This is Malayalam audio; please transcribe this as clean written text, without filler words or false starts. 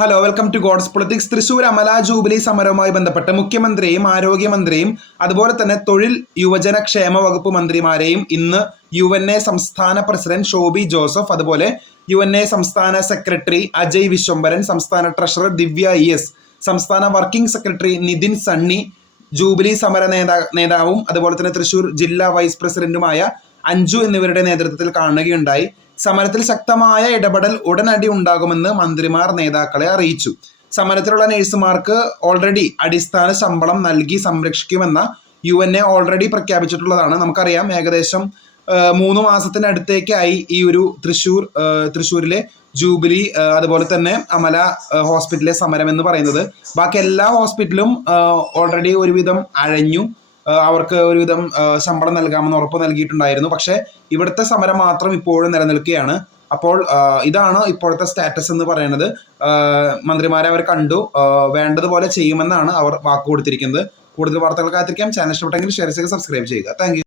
Hello welcome to God's politics. Thrissur Amala jubilee സമരവുമായി ബന്ധപ്പെട്ട് മുഖ്യമന്ത്രിയും ആരോഗ്യമന്ത്രിയും അതുപോലെ തന്നെ തൊഴിൽ യുവജന ക്ഷേമ വകുപ്പ് മന്ത്രിമാരെയും ഇന്ന് UNA സംസ്ഥാന പ്രസിഡന്റ് ഷോബി ജോസഫ്, അതുപോലെ UNA സംസ്ഥാന സെക്രട്ടറി അജയ് വിശ്വംഭരൻ, സംസ്ഥാന ട്രഷറർ ദിവ്യ ES, സംസ്ഥാന working secretary Nithin Sunny, jubilee സമര നേതാവും അതുപോലെ തന്നെ തൃശൂർ ജില്ലാ വൈസ് പ്രസിഡന്റുമായ അഞ്ജു എന്നിവരുടെ നേതൃത്വത്തിൽ കാണുകയുണ്ടായി. സമരത്തിൽ ശക്തമായ ഇടപെടൽ ഉടനടി ഉണ്ടാകുമെന്ന് മന്ത്രിമാർ നേതാക്കളെ അറിയിച്ചു. സമരത്തിലുള്ള നഴ്സുമാർക്ക് ഓൾറെഡി അടിസ്ഥാന ശമ്പളം നൽകി സംരക്ഷിക്കുമെന്ന UNA ഓൾറെഡി പ്രഖ്യാപിച്ചിട്ടുള്ളതാണ്. നമുക്കറിയാം, ഏകദേശം 3 മാസത്തിനടുത്തേക്കായി ഈ ഒരു തൃശ്ശൂരിലെ ജൂബിലി അതുപോലെ തന്നെ അമല ഹോസ്പിറ്റലിലെ സമരം എന്ന് പറയുന്നത്. ബാക്കി എല്ലാ ഹോസ്പിറ്റലും ഓൾറെഡി ഒരുവിധം അഴഞ്ഞു. അവർക്ക് ഒരുവിധം ശമ്പളം നൽകാമെന്ന് ഉറപ്പ് നൽകിയിട്ടുണ്ടായിരുന്നു. പക്ഷേ ഇവിടുത്തെ സമരം മാത്രം ഇപ്പോഴും നിലനിൽക്കുകയാണ്. അപ്പോൾ ഇതാണ് ഇപ്പോഴത്തെ സ്റ്റാറ്റസ് എന്ന് പറയുന്നത്. മന്ത്രിമാരെ അവർ കണ്ടു, വേണ്ടതുപോലെ ചെയ്യുമെന്നാണ് അവർ വാക്ക് കൊടുത്തിരിക്കുന്നത്. കൂടുതൽ വാർത്തകൾ കാത്തിരിക്കാം. ചാനൽ ഇഷ്ടപ്പെട്ടെങ്കിൽ ഷെയർ ചെയ്യുക, സബ്സ്ക്രൈബ് ചെയ്യുക. താങ്ക്